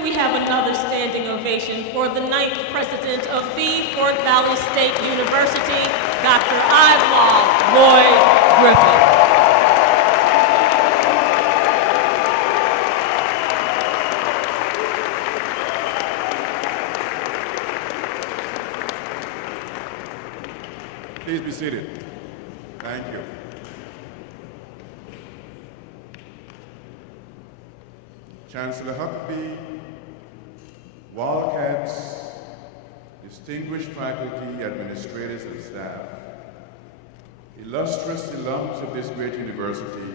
May we have another standing ovation for the 9th president of the Fort Valley State University, Dr. Ivelaw Lloyd Griffith. Please be seated. Thank you. Chancellor Huckabee, Wildcats, distinguished faculty, administrators, and staff, illustrious alums of this great university,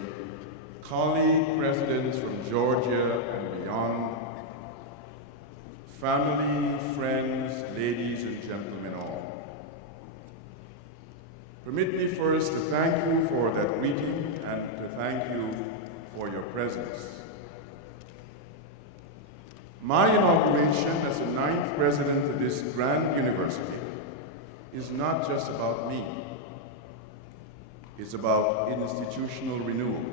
colleague presidents from Georgia and beyond, family, friends, ladies and gentlemen all. Permit me first to thank you for that greeting and to thank you for your presence. My inauguration as the 9th president of this grand university is not just about me. It's about institutional renewal.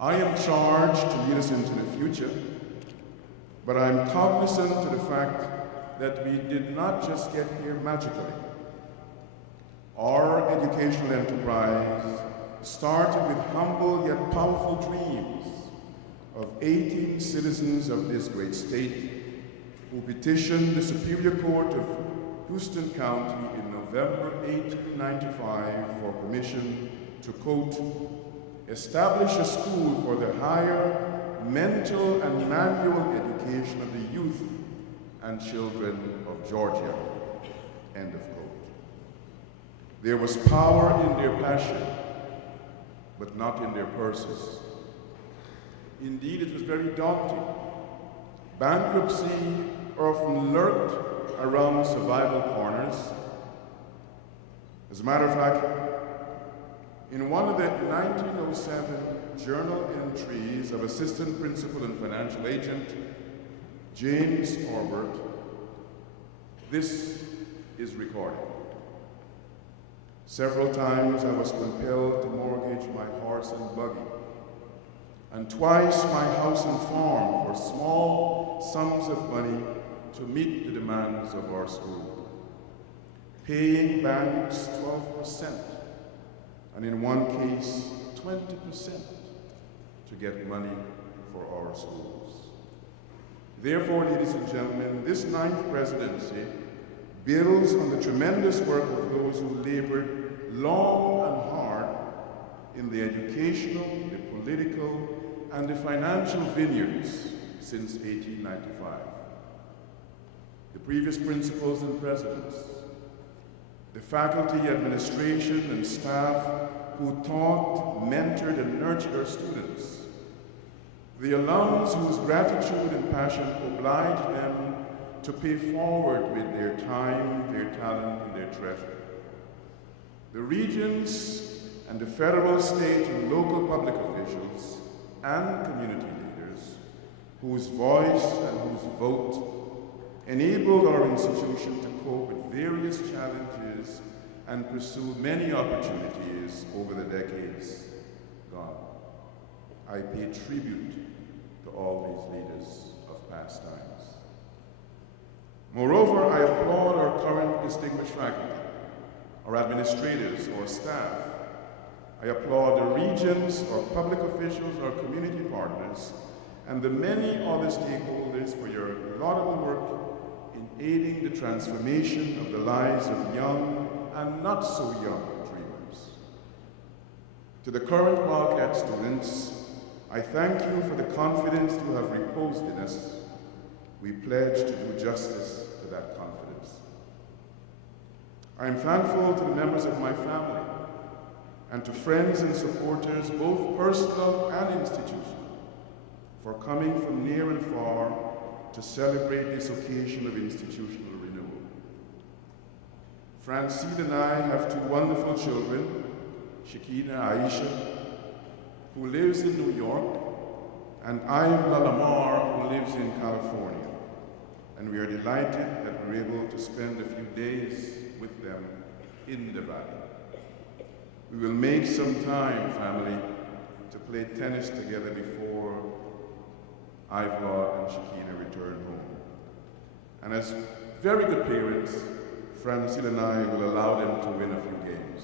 I am charged to lead us into the future, but I'm cognizant of the fact that we did not just get here magically. Our educational enterprise started with humble yet powerful dreams of 18 citizens of this great state who petitioned the Superior Court of Houston County in November 1895 for permission to, quote, establish a school for the higher mental and manual education of the youth and children of Georgia, end of quote. There was power in their passion, but not in their purses. Indeed, it was very daunting. Bankruptcy often lurked around survival corners. As a matter of fact, in one of the 1907 journal entries of Assistant Principal and Financial Agent James Orbert, this is recorded. Several times I was compelled to mortgage my horse and buggy, and twice my house and farm for small sums of money to meet the demands of our school, paying banks 12%, and in one case 20% to get money for our schools. Therefore, ladies and gentlemen, this 9th presidency builds on the tremendous work of those who labored long and hard in the educational, the political, and the financial vineyards since 1895. The previous principals and presidents, the faculty, administration, and staff who taught, mentored, and nurtured our students, the alums whose gratitude and passion obliged them to pay forward with their time, their talent, and their treasure. The regents and the federal, state, and local public officials and community leaders whose voice and whose vote enabled our institution to cope with various challenges and pursue many opportunities over the decades gone. I pay tribute to all these leaders of past times. Moreover, I applaud our current distinguished faculty, our administrators, our staff. I applaud the regents, our public officials, our community partners, and the many other stakeholders for your laudable work in aiding the transformation of the lives of young and not so young dreamers. To the current Wildcat students, I thank you for the confidence you have reposed in us. We pledge to do justice to that confidence. I am thankful to the members of my family and to friends and supporters, both personal and institutional, for coming from near and far to celebrate this occasion of institutional renewal. Francine and I have two wonderful children, Shakina Aisha, who lives in New York, and Ivelaw Lamar, who lives in California. And we are delighted that we're able to spend a few days with them in the valley. We will make some time, family, to play tennis together before Ivelaw and Shakina return home. And as very good parents, Francine and I will allow them to win a few games.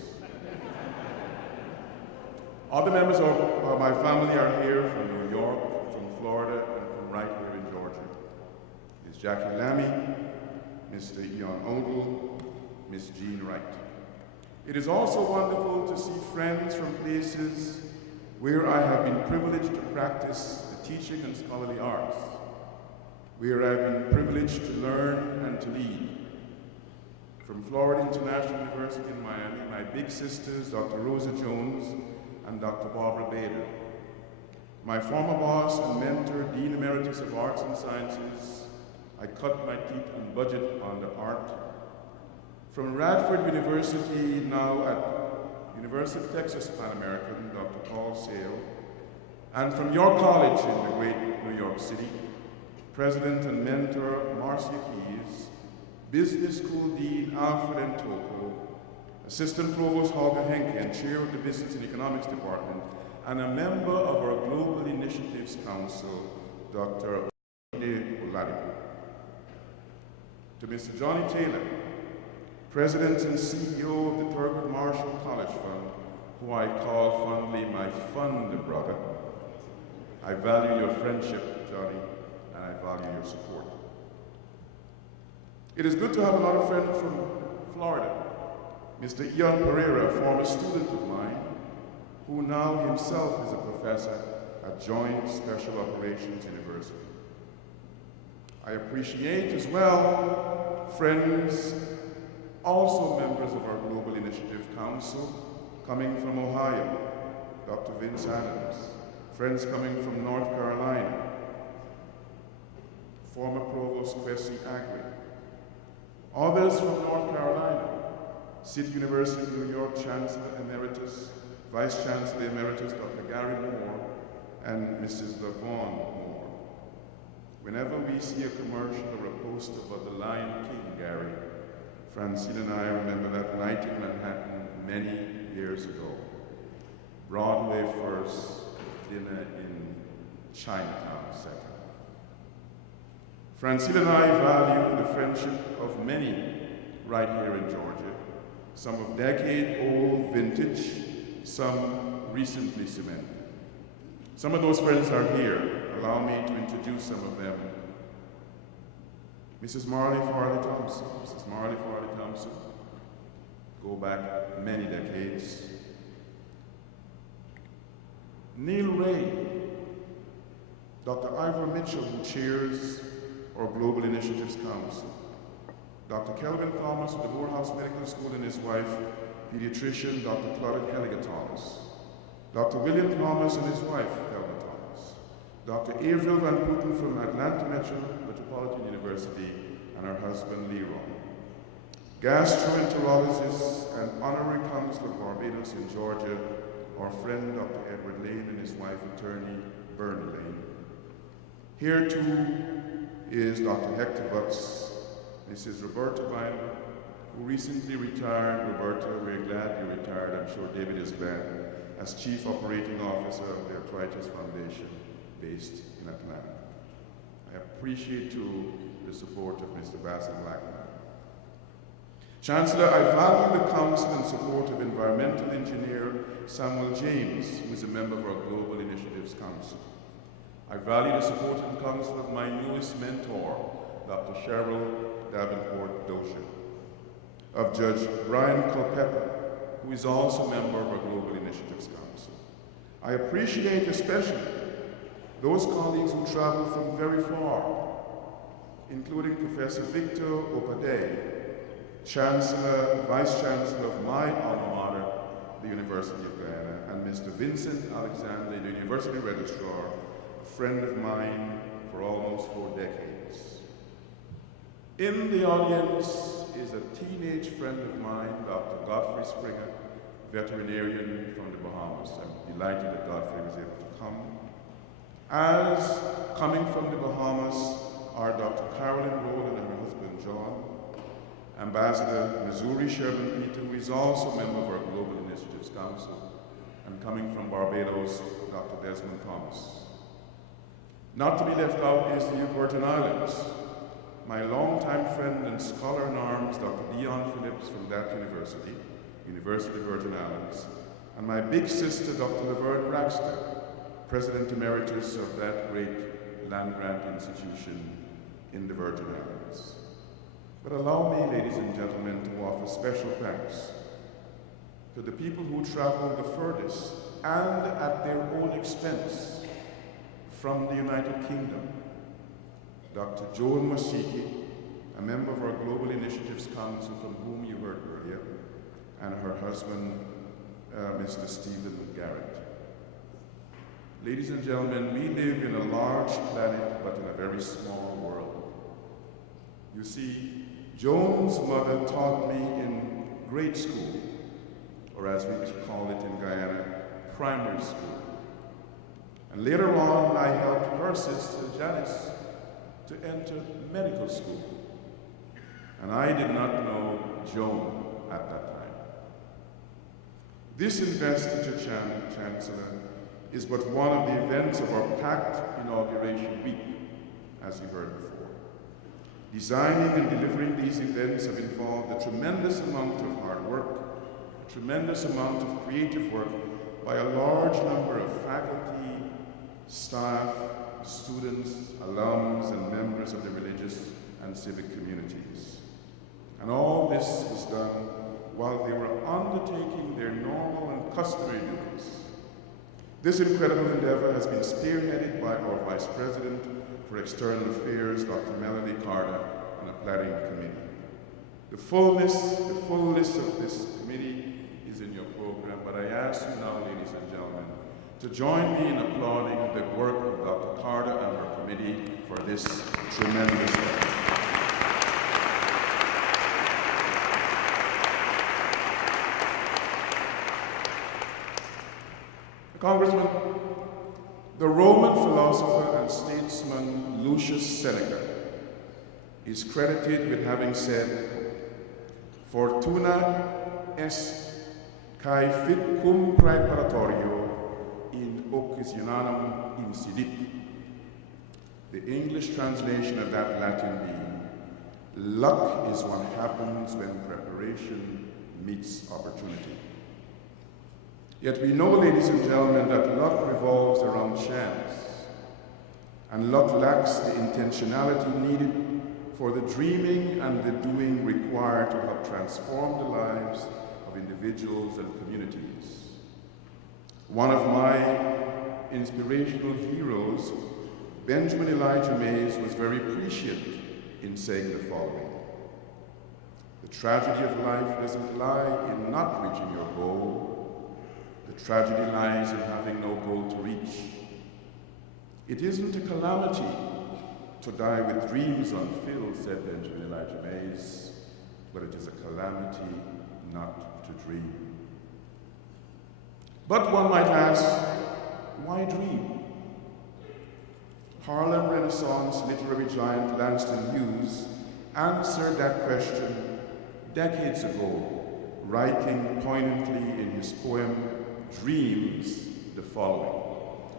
Other members of my family are here from New York, from Florida, and from right here in Georgia. Ms. Jackie Lammy, Mr. Inaugural, Ms. Jean Wright. It is also wonderful to see friends from places where I have been privileged to practice the teaching and scholarly arts, where I've been privileged to learn and to lead. From Florida International University in Miami, my big sisters, Dr. Rosa Jones and Dr. Barbara Bader. My former boss and mentor, Dean Emeritus of Arts and Sciences, I cut my teeth and budget on the art. From Radford University, now at University of Texas Pan American, Dr. Paul Sale, and from your college in the great New York City, President and mentor Marcia Keyes, Business School Dean Alfred N. Toko, Assistant Provost Holger Henke, and Chair of the Business and Economics Department, and a member of our Global Initiatives Council, Dr. Oladipo. To Mr. Johnny Taylor, President and CEO of the Thurgood Marshall College Fund, who I call fondly my fund brother. I value your friendship, Johnny, and I value your support. It is good to have another friend from Florida, Mr. Ian Pereira, a former student of mine, who now himself is a professor at Joint Special Operations University. I appreciate as well friends, also members of our Global Initiative Council, coming from Ohio, Dr. Vince Adams, friends coming from North Carolina, former Provost Kwesi Agri, others from North Carolina, City University of New York Chancellor Emeritus, Vice Chancellor Emeritus Dr. Gary Moore, and Mrs. LaVaughn Moore. Whenever we see a commercial or a poster about the Lion King, Gary, Francine and I remember that night in Manhattan many years ago. Broadway first, dinner in Chinatown second. Francine and I value the friendship of many right here in Georgia, some of decade-old vintage, some recently cemented. Some of those friends are here. Allow me to introduce some of them. Mrs. Marley Farley Thompson. Mrs. Marley Farley Thompson. Go back many decades. Neil Ray. Dr. Ivor Mitchell, who chairs our Global Initiatives Council. Dr. Kelvin Thomas of the Morehouse Medical School and his wife, pediatrician Dr. Claudette Helliger Thomas. Dr. William Thomas and his wife, Kelvin Thomas. Dr. Avril Van Putten from Atlanta Metropolitan University and her husband, Leroy. Gastroenterologist and honorary consul of Barbados in Georgia, our friend Dr. Edward Lane and his wife, attorney Bernie Lane. Here too is Dr. Hector Butts, Mrs. Roberta Weiner, who recently retired. Roberta, we're glad you retired. I'm sure David is glad, as Chief Operating Officer of the Arthritis Foundation based in Atlanta. I appreciate too the support of Mr. Bassett Blackman. Chancellor, I value the counsel and support of environmental engineer Samuel James, who is a member of our Global Initiatives Council. I value the support and counsel of my newest mentor, Dr. Cheryl Davenport Dosha, of Judge Brian Culpepper, who is also a member of our Global Initiatives Council. I appreciate especially those colleagues who travel from very far, including Professor Victor Opade, Chancellor, Vice Chancellor of my alma mater, the University of Guyana, and Mr. Vincent Alexander, the University Registrar, a friend of mine for almost 4 decades. In the audience is a teenage friend of mine, Dr. Godfrey Springer, veterinarian from the Bahamas. I'm delighted that Godfrey was able to come. As coming from the Bahamas are Dr. Carolyn Rowland and her husband John, Ambassador Missouri Sherman Peter, who is also a member of our Global Initiatives Council, and coming from Barbados, Dr. Desmond Thomas. Not to be left out is the Virgin Islands. My longtime friend and scholar in arms, Dr. Leon Phillips from that university, University of Virgin Islands, and my big sister, Dr. Laverne Rackstead, President Emeritus of that great land-grant institution in the Virgin Islands. But allow me, ladies and gentlemen, to offer special thanks to the people who traveled the furthest and at their own expense from the United Kingdom. Dr. Joan Masiki, a member of our Global Initiatives Council from whom you heard earlier, and her husband, Mr. Stephen Garrett. Ladies and gentlemen, we live in a large planet, but in a very small world. You see, Joan's mother taught me in grade school, or as we call it in Guyana, primary school. And later on, I helped her sister, Janice, to enter medical school. And I did not know Joan at that time. This investiture, Chancellor, is but one of the events of our packed inauguration week, as you heard before. Designing and delivering these events have involved a tremendous amount of hard work, a tremendous amount of creative work by a large number of faculty, staff, students, alums, and members of the religious and civic communities. And all this was done while they were undertaking their normal and customary duties. This incredible endeavor has been spearheaded by our Vice President for External Affairs, Dr. Melanie Carter, and a planning committee. The full list of this committee is in your program, but I ask you now, ladies and gentlemen, to join me in applauding the work of Dr. Carter and her committee for this tremendous effort. Congressman, the Roman philosopher and statesman Lucius Seneca is credited with having said, "Fortuna est cae fit cum praeparatorio in occasionam incidit." The English translation of that Latin being, "Luck is what happens when preparation meets opportunity." Yet we know, ladies and gentlemen, that luck revolves around chance, and luck lacks the intentionality needed for the dreaming and the doing required to help transform the lives of individuals and communities. One of my inspirational heroes, Benjamin Elijah Mays, was very prescient in saying the following: "The tragedy of life doesn't lie in not reaching your goal. The tragedy lies in having no goal to reach. It isn't a calamity to die with dreams unfilled," said Benjamin Elijah Mays, "but it is a calamity not to dream." But one might ask, why dream? Harlem Renaissance literary giant Langston Hughes answered that question decades ago, writing poignantly in his poem, Dreams, the following.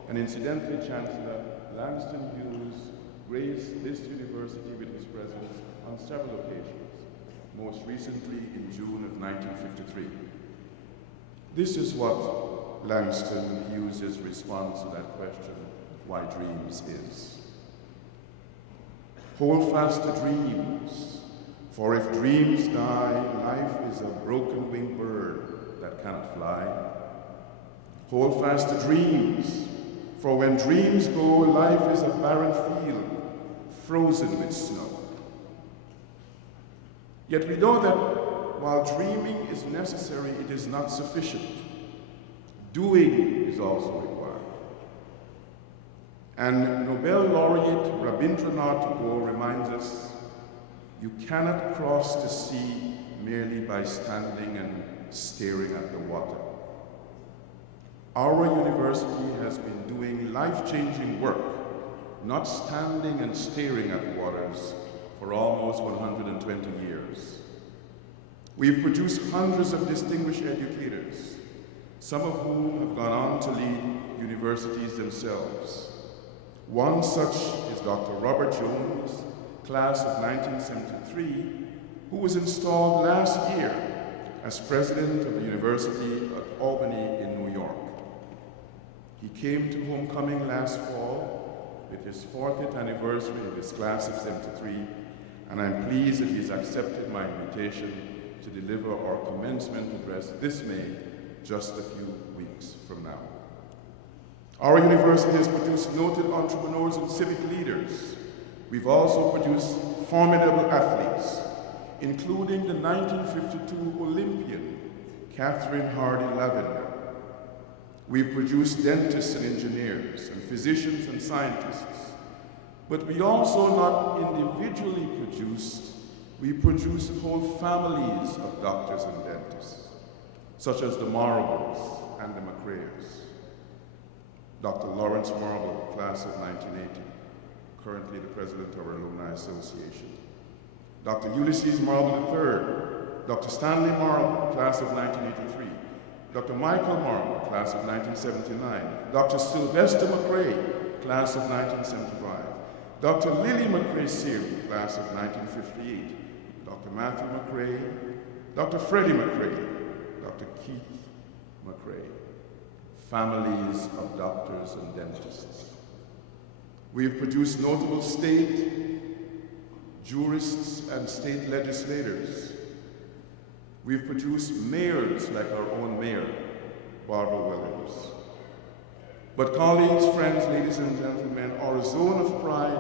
And incidentally, Chancellor, Langston Hughes graced this university with his presence on several occasions, most recently in June of 1953. This is what Langston Hughes' response to that question, why dreams, is. "Hold fast to dreams, for if dreams die, life is a broken-winged bird that cannot fly. Hold fast to dreams, for when dreams go, life is a barren field, frozen with snow." Yet we know that while dreaming is necessary, it is not sufficient. Doing is also required. And Nobel laureate Rabindranath Tagore reminds us, "You cannot cross the sea merely by standing and staring at the water." Our university has been doing life-changing work, not standing and staring at waters, for almost 120 years. We've produced hundreds of distinguished educators, some of whom have gone on to lead universities themselves. One such is Dr. Robert Jones, class of 1973, who was installed last year as president of the University of Albany in New York. He came to homecoming last fall with his 40th anniversary of his class of 73, and I'm pleased that he's accepted my invitation to deliver our commencement address this May, just a few weeks from now. Our university has produced noted entrepreneurs and civic leaders. We've also produced formidable athletes, including the 1952 Olympian, Catherine Hardy Lavender. We've produced dentists and engineers, and physicians and scientists. But we also not individually produced, we produced whole families of doctors and dentists, such as the Marbles and the McRae's. Dr. Lawrence Marble, class of 1980, currently the president of our Alumni Association. Dr. Ulysses Marble III, Dr. Stanley Marble, class of 1983, Dr. Michael Marble, class of 1979, Dr. Sylvester McRae, class of 1975, Dr. Lily McRae Seary, class of 1958, Dr. Matthew McRae, Dr. Freddie McRae, Dr. Keith McRae, families of doctors and dentists. We have produced notable state jurists and state legislators. We've produced mayors like our own mayor, Barbara Williams. But colleagues, friends, ladies and gentlemen, our zone of pride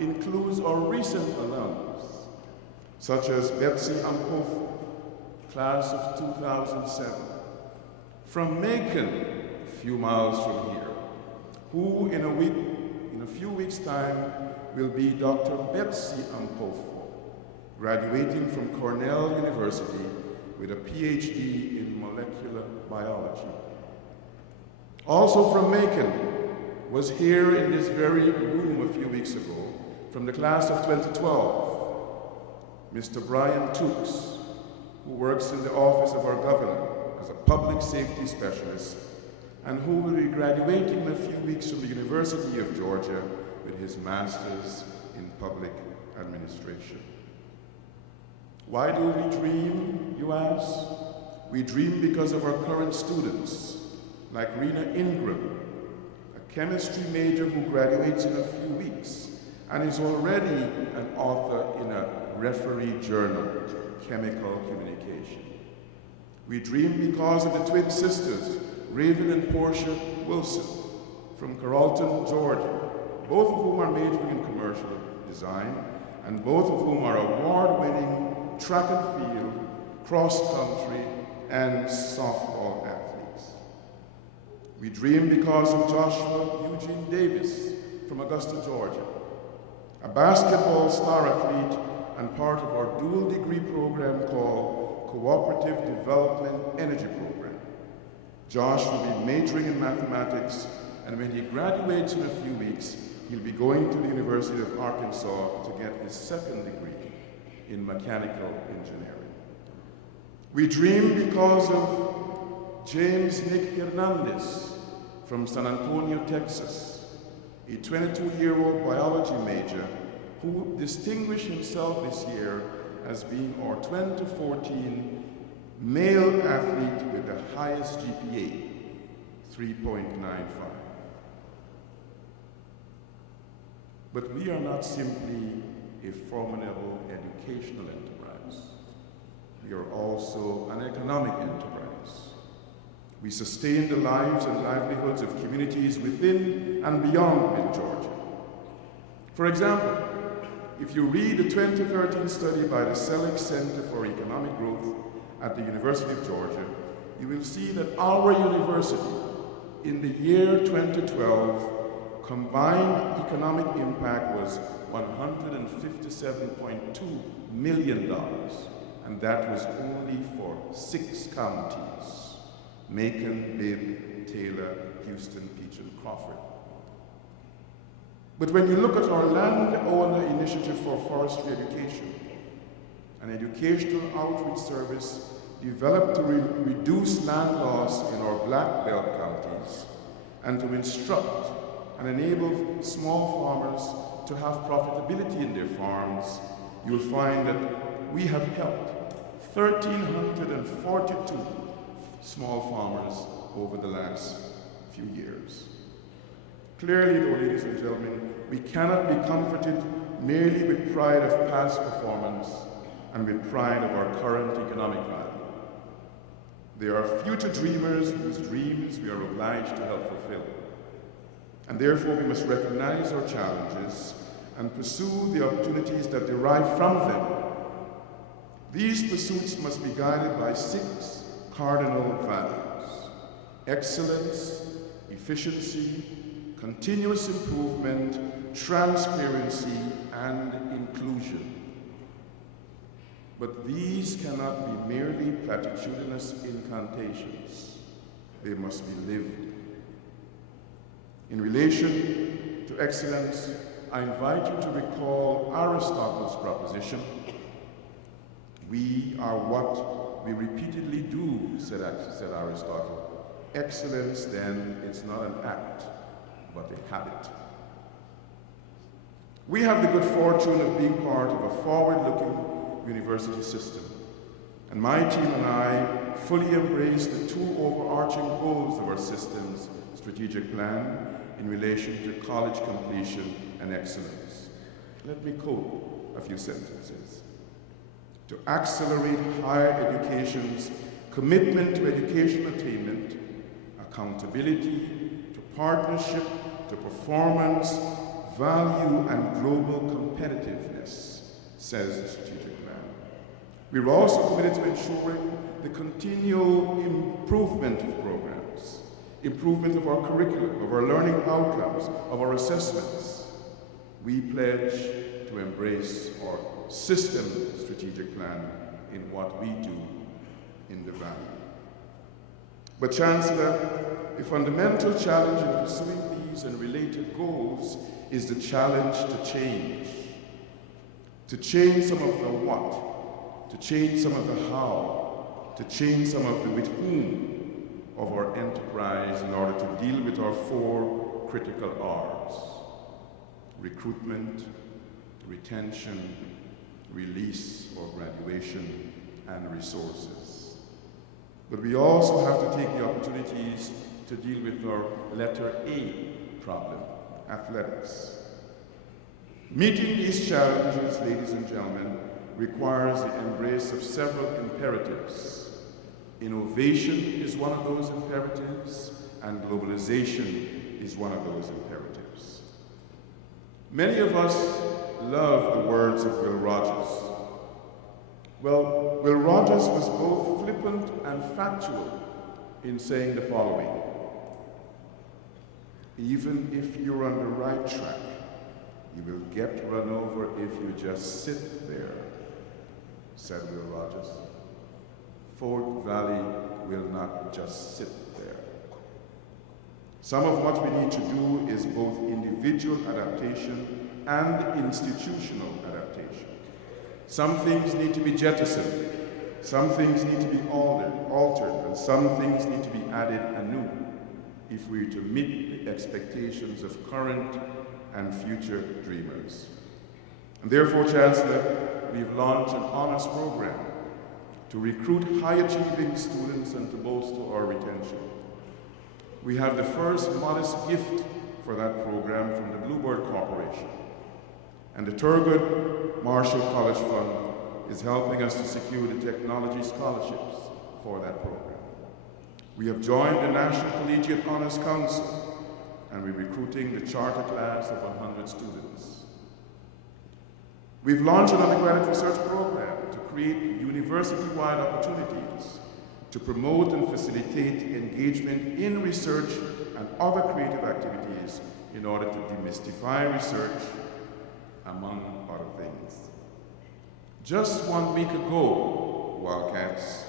includes our recent alums, such as Betsy Ampofo, class of 2007, from Macon, a few miles from here, who in a few weeks' time will be Dr. Betsy Ampofo, graduating from Cornell University with a PhD in molecular biology. Also from Macon was here in this very room a few weeks ago from the class of 2012, Mr. Brian Tukes, who works in the office of our governor as a public safety specialist and who will be graduating in a few weeks from the University of Georgia with his master's in public administration. Why do we dream, you ask? We dream because of our current students, like Rena Ingram, a chemistry major who graduates in a few weeks and is already an author in a referee journal, Chemical Communication. We dream because of the twin sisters, Raven and Portia Wilson, from Carrollton, Georgia, both of whom are majoring in commercial design, and both of whom are award-winning track and field, cross-country, and softball athletes. We dream because of Joshua Eugene Davis from Augusta, Georgia, a basketball star athlete and part of our dual degree program called Cooperative Development Energy Program. Josh will be majoring in mathematics, and when he graduates in a few weeks, he'll be going to the University of Arkansas to get his second degree in mechanical engineering. We dream because of James Nick Hernandez from San Antonio, Texas, a 22-year-old biology major who distinguished himself this year as being our 2014 male athlete with the highest GPA, 3.95. But we are not simply a formidable educational enterprise. We are also an economic enterprise. We sustain the lives and livelihoods of communities within and beyond Mid-Georgia. For example, if you read the 2013 study by the Selig Center for Economic Growth at the University of Georgia, you will see that our university, in the year 2012, combined economic impact was $157.2 million, and that was only for 6 counties: Macon, Bibb, Taylor, Houston, Peach, and Crawford. But when you look at our landowner initiative for forestry education, an educational outreach service developed to reduce land loss in our Black Belt counties and to instruct and enable small farmers to have profitability in their farms, you'll find that we have helped 1,342 small farmers over the last few years. Clearly, though, ladies and gentlemen, we cannot be comforted merely with pride of past performance and with pride of our current economic value. There are future dreamers whose dreams we are obliged to help fulfill. And therefore, we must recognize our challenges and pursue the opportunities that derive from them. These pursuits must be guided by 6 cardinal values: excellence, efficiency, continuous improvement, transparency, and inclusion. But these cannot be merely platitudinous incantations. They must be lived. In relation to excellence, I invite you to recall Aristotle's proposition, "We are what we repeatedly do," said Aristotle. Excellence, then, is not an act, but a habit. We have the good fortune of being part of a forward-looking university system, and my team and I fully embrace the 2 overarching goals of our system's strategic plan in relation to college completion and excellence. Let me quote a few sentences. To accelerate higher education's commitment to education attainment, accountability, to partnership, to performance, value, and global competitiveness, says the strategic plan. We're also committed to ensuring the continual improvement of programs, improvement of our curriculum, of our learning outcomes, of our assessments. We pledge to embrace our system strategic plan in what we do in the Valley. But Chancellor, the fundamental challenge in pursuing these and related goals is the challenge to change. To change some of the what, to change some of the how, to change some of the with whom of our enterprise in order to deal with our 4 critical R's: recruitment, retention, release or graduation, and resources. But we also have to take the opportunities to deal with our letter A problem, athletics. Meeting these challenges, ladies and gentlemen, requires the embrace of several imperatives. Innovation is one of those imperatives, and globalization is one of those imperatives. Many of us love the words of Will Rogers. Well, Will Rogers was both flippant and factual in saying the following: even if you're on the right track, you will get run over if you just sit there, said Will Rogers. Fort Valley will not just sit there. Some of what we need to do is both individual adaptation and institutional adaptation. Some things need to be jettisoned, some things need to be altered, and some things need to be added anew if we're to meet the expectations of current and future dreamers. And therefore, Chancellor, we've launched an honors program to recruit high-achieving students and to bolster our retention. We have the first modest gift for that program from the Bluebird Corporation. And the Thurgood Marshall College Fund is helping us to secure the technology scholarships for that program. We have joined the National Collegiate Honors Council, and we're recruiting the charter class of 100 students. We've launched an undergraduate research program to create university-wide opportunities to promote and facilitate engagement in research and other creative activities in order to demystify research, among other things. Just 1 week ago, Wildcats,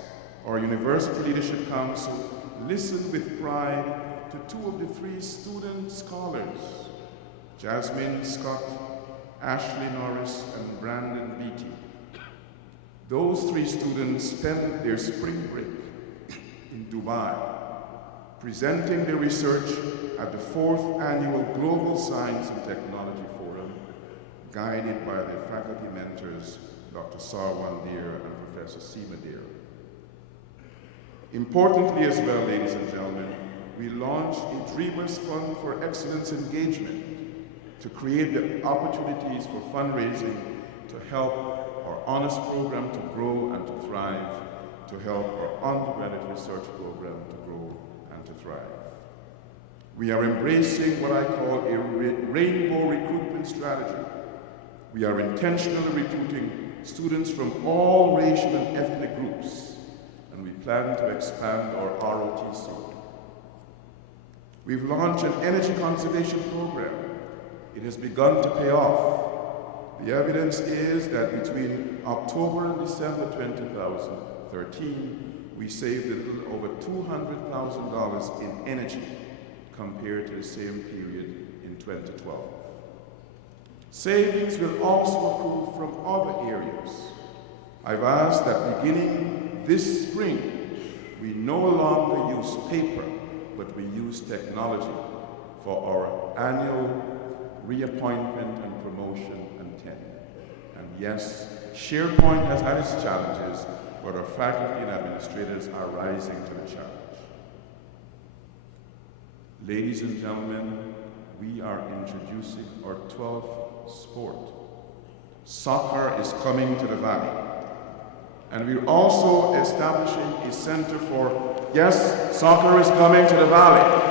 our University Leadership Council listened with pride to 2 of the 3 student scholars, Jasmine Scott, Ashley Norris, and Brandon Beatty. Those 3 students spent their spring break in Dubai, presenting their research at the 4th Annual Global Science and Technology Forum, guided by their faculty mentors, Dr. Sarwan Deer and Professor Seema Deer. Importantly as well, ladies and gentlemen, we launched a Dreamers Fund for Excellence Engagement to create the opportunities for fundraising to help our honors program to grow and to thrive, to help our undergraduate research program to grow and to thrive. We are embracing what I call a rainbow recruitment strategy. We are intentionally recruiting students from all racial and ethnic groups, and we plan to expand our ROTC. We've launched an energy conservation program. It has begun to pay off. The evidence is that between October and December 2013, we saved a little over $200,000 in energy compared to the same period in 2012. Savings will also accrue from other areas. I've asked that beginning this spring, we no longer use paper, but we use technology for our annual reappointment and promotion and tenure. And yes, SharePoint has had its challenges, but our faculty and administrators are rising to the challenge. Ladies and gentlemen, we are introducing our 12th sport. Soccer is coming to the Valley. And we're also establishing a center for, yes, soccer is coming to the Valley.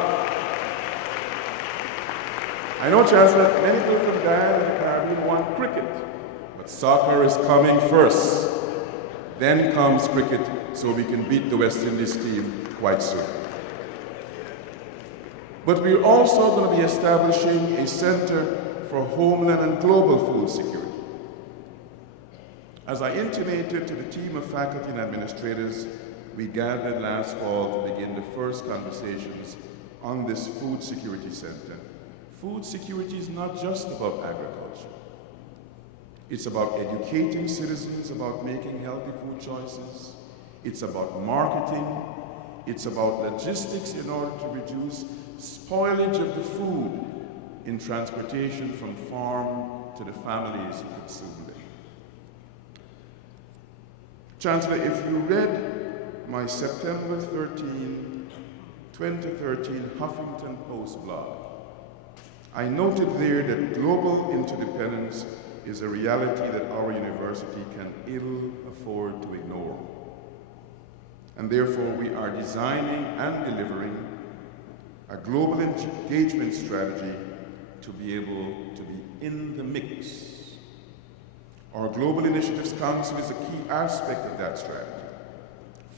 I know, Chancellor, many people from Guyana and the Caribbean want cricket, but soccer is coming first. Then comes cricket, so we can beat the West Indies team quite soon. But we're also going to be establishing a center for homeland and global food security. As I intimated to the team of faculty and administrators, we gathered last fall to begin the first conversations on this food security center. Food security is not just about agriculture. It's about educating citizens about making healthy food choices. It's about marketing. It's about logistics in order to reduce spoilage of the food in transportation from farm to the families who consume it. Chancellor, if you read my September 13, 2013 Huffington Post blog, I noted there that global interdependence is a reality that our university can ill afford to ignore. And therefore, we are designing and delivering a global engagement strategy to be able to be in the mix. Our Global Initiatives Council is a key aspect of that strategy.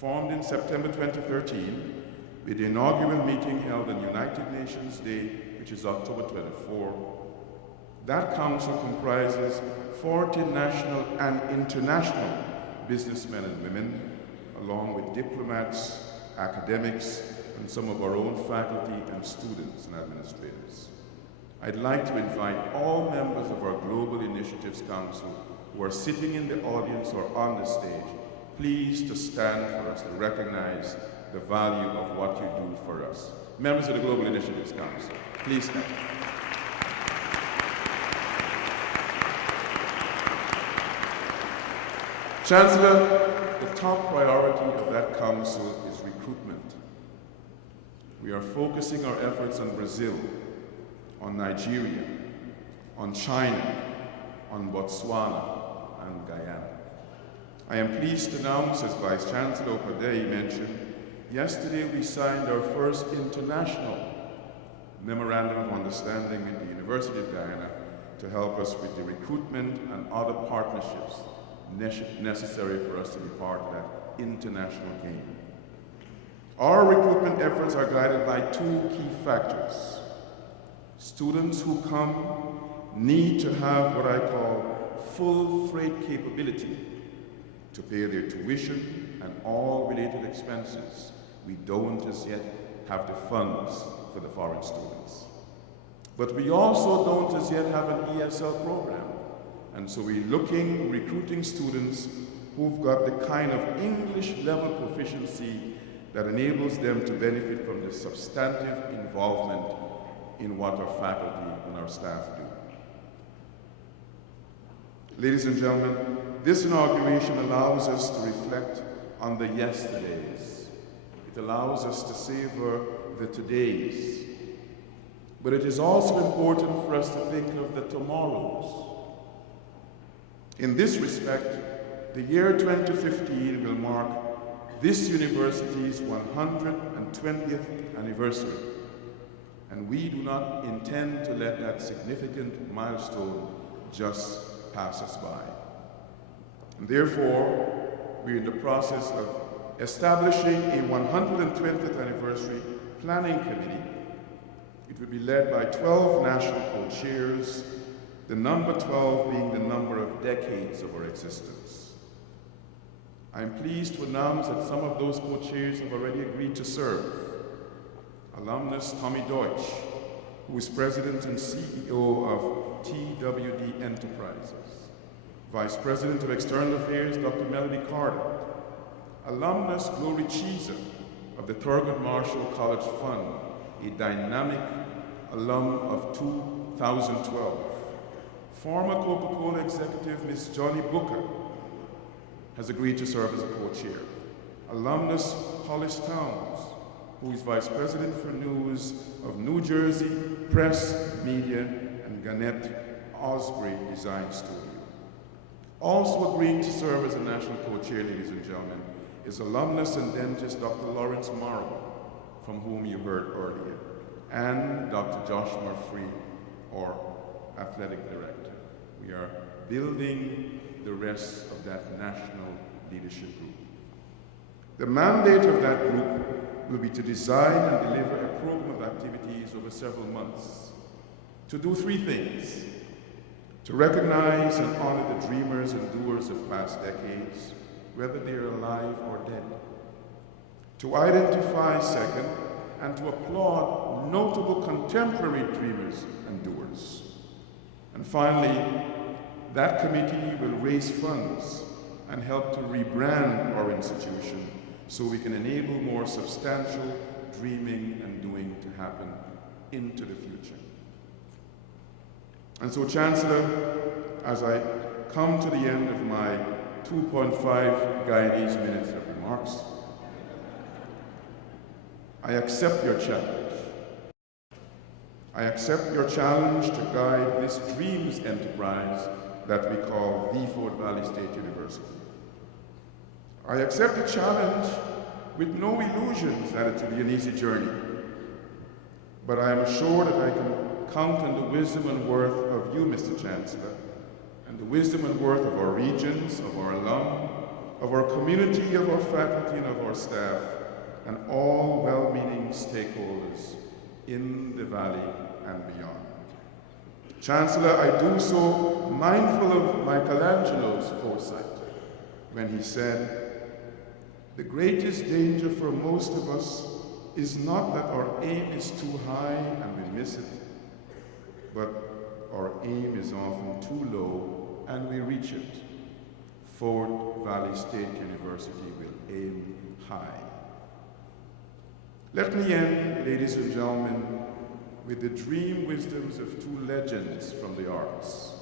Formed in September 2013, with the inaugural meeting held on United Nations Day, which is October 24, that council comprises 40 national and international businessmen and women, along with diplomats, academics, and some of our own faculty and students and administrators. I'd like to invite all members of our Global Initiatives Council who are sitting in the audience or on the stage, please to stand for us to recognize the value of what you do for us. Members of the Global Initiatives Council, please stand. Chancellor, the top priority of that council is recruitment. We are focusing our efforts on Brazil, on Nigeria, on China, on Botswana, and Guyana. I am pleased to announce, as Vice Chancellor Opadei mentioned, yesterday we signed our first international Memorandum of Understanding with the University of Guyana to help us with the recruitment and other partnerships necessary for us to be part of that international game. Our recruitment efforts are guided by two key factors. Students who come need to have what I call full freight capability to pay their tuition and all related expenses. We don't as yet have the funds for the foreign students. But we also don't as yet have an ESL program. And so we're recruiting students who've got the kind of English level proficiency that enables them to benefit from the substantive involvement in what our faculty and our staff do. Ladies and gentlemen, this inauguration allows us to reflect on the yesterdays. It allows us to savor the todays. But it is also important for us to think of the tomorrows. In this respect, the year 2015 will mark this university's 120th anniversary, and we do not intend to let that significant milestone just pass us by. And therefore, we're in the process of establishing a 120th anniversary planning committee. It will be led by 12 national co-chairs, the number 12 being the number of decades of our existence. I'm pleased to announce that some of those co-chairs have already agreed to serve. Alumnus Tommy Deutsch, who is President and CEO of TWD Enterprises. Vice President of External Affairs, Dr. Melody Carter. Alumnus Glory Cheeser of the Thurgood Marshall College Fund, a dynamic alum of 2012. Former Coca-Cola executive Ms. Johnny Booker has agreed to serve as a co-chair. Alumnus Hollis Towns, who is Vice President for News of New Jersey Press, Media, and Gannett Osprey Design Studio. Also agreeing to serve as a national co-chair, ladies and gentlemen, is alumnus and dentist Dr. Lawrence Morrow, from whom you heard earlier, and Dr. Josh Murphy, our athletic director. We are building the rest of that national leadership group. The mandate of that group will be to design and deliver a program of activities over several months to do three things: to recognize and honor the dreamers and doers of past decades, whether they are alive or dead; to identify, second, and to applaud notable contemporary dreamers and doers. And finally, that committee will raise funds and help to rebrand our institution so we can enable more substantial dreaming and doing to happen into the future. And so, Chancellor, as I come to the end of my 2.5 Guyanese minutes of remarks, I accept your challenge. I accept your challenge to guide this dreams enterprise that we call the Fort Valley State University. I accept the challenge with no illusions that it will be an easy journey, but I am assured that I can count on the wisdom and worth of you, Mr. Chancellor, and the wisdom and worth of our regents, of our alum, of our community, of our faculty, and of our staff, and all well-meaning stakeholders in the Valley and beyond. Chancellor, I do so mindful of Michelangelo's foresight when he said, "The greatest danger for most of us is not that our aim is too high and we miss it, but our aim is often too low and we reach it. Fort Valley State University will aim high." Let me end, ladies and gentlemen, with the dream wisdoms of two legends from the arts.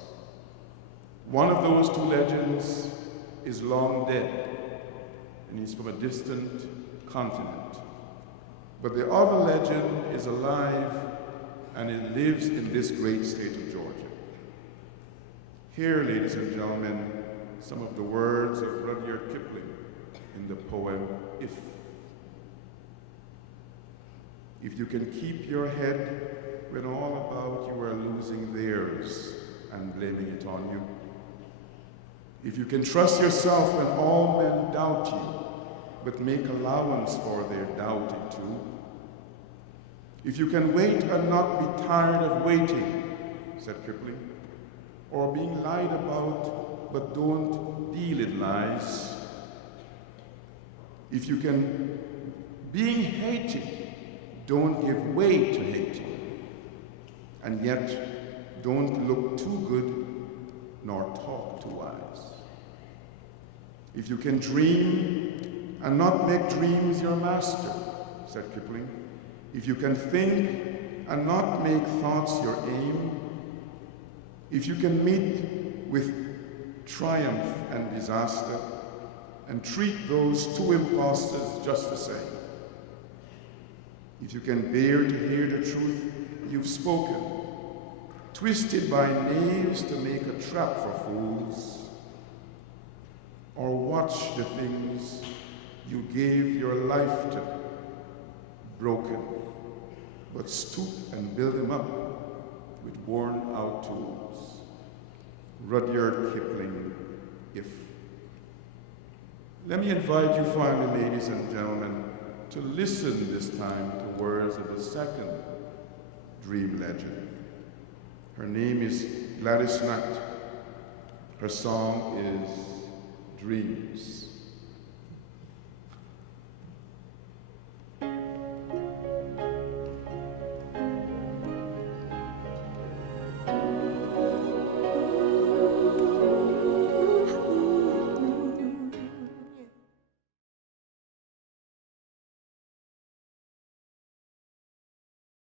One of those two legends is long dead, and he's from a distant continent. But the other legend is alive, and it lives in this great state of Georgia. Here, ladies and gentlemen, some of the words of Rudyard Kipling in the poem, If. If you can keep your head when all about you are losing theirs and blaming it on you, if you can trust yourself when all men doubt you, but make allowance for their doubting too, if you can wait and not be tired of waiting, said Kipling, or being lied about but don't deal in lies, if you can, being hated, don't give way to hating, and yet don't look too good nor talk too wise. If you can dream and not make dreams your master, said Kipling. If you can think and not make thoughts your aim, if you can meet with triumph and disaster and treat those two impostors just the same, if you can bear to hear the truth you've spoken, twisted by knaves to make a trap for fools, or watch the things you gave your life to, broken, but stoop and build them up with worn-out tools. Rudyard Kipling, If. Let me invite you finally, ladies and gentlemen, to listen this time to words of the second dream legend. Her name is Gladys Knight. Her song is Dreams.